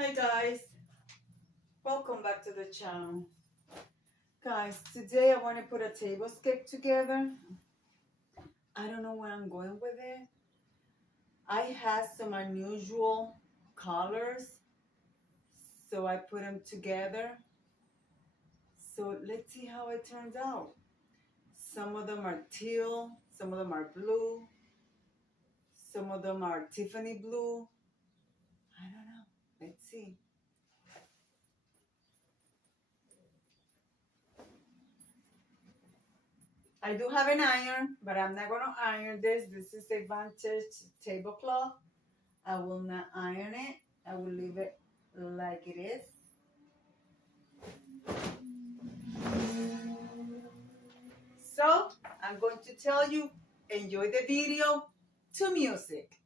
Hi guys, welcome back to the channel. Guys, today I want to put a tablescape together. I don't know where I'm going with it. I had some unusual colors, so I put them together. So let's see how it turns out. Some of them are teal, some of them are blue, some of them are Tiffany blue. I don't know. Let's see. I do have an iron, but I'm not going to iron this. This is a vintage tablecloth. I will not iron it. I will leave it like it is. So I'm going to tell you, enjoy the video to music.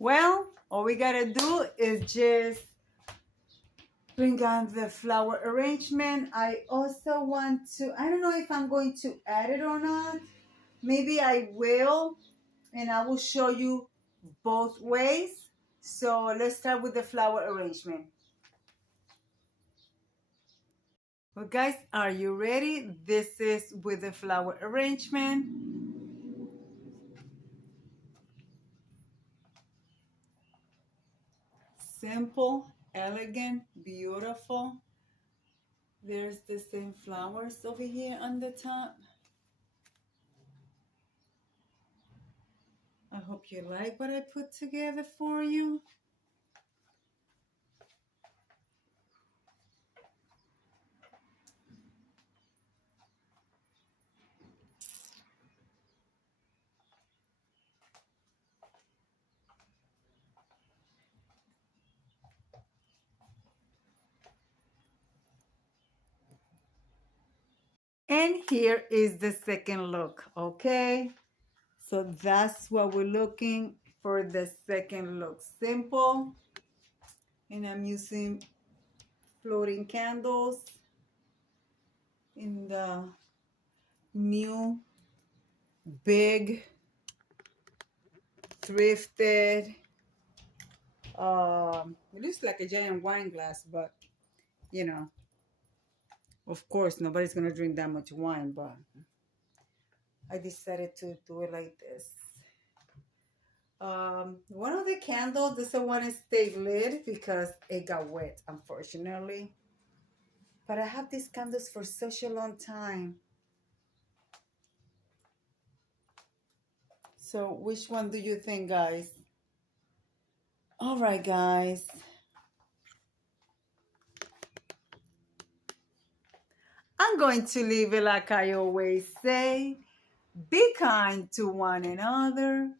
Well, all we gotta do is just bring on the flower arrangement. I also want to, I don't know if I'm going to add it or not. Maybe I will, and I will show you both ways. So let's start with the flower arrangement. Well, guys, are you ready? This is with the flower arrangement. Simple, elegant, beautiful. There's the same flowers over here on the top. I hope you like what I put together for you. And here is the second look, okay? So that's what we're looking for, the second look. Simple. And I'm using floating candles in the new, big, thrifted, it looks like a giant wine glass, but you know, of course, nobody's gonna drink that much wine, but I decided to do it like this. One of the candles doesn't want to stay lit because it got wet, unfortunately. But I have these candles for such a long time. So which one do you think, guys? All right, guys. I'm going to leave it like I always say. Be kind to one another.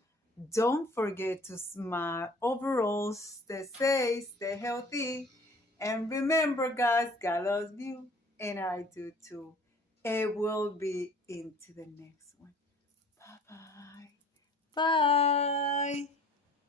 Don't forget to smile. Overall, stay safe, stay healthy. And remember, guys, God loves you, and I do too. It will be into the next one. Bye-bye. Bye.